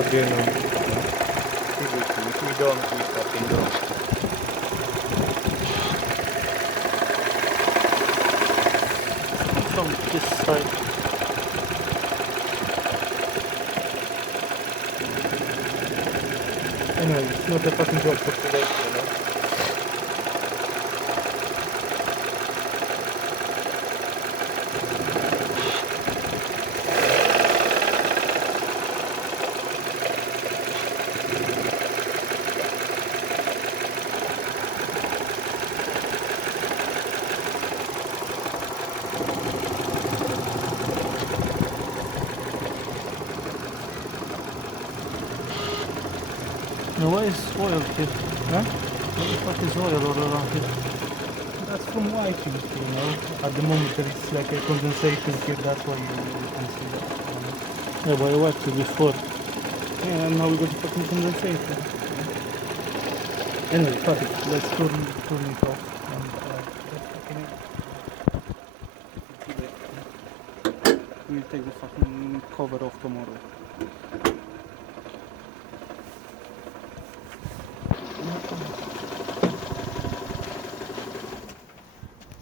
again. If we don't, we fucking don't. From this side. Anyway, it's not a fucking job for today, you know. Now where is oil here? Huh? What the fuck is oil all around here? That's from wiping, you know. At the moment there is like a condensation here, that's why you can see that. Yeah, but I wiped it before. Yeah, and now we got the fucking condensation. Anyway, fuck it. Let's turn it off. And we'll take the fucking cover off tomorrow.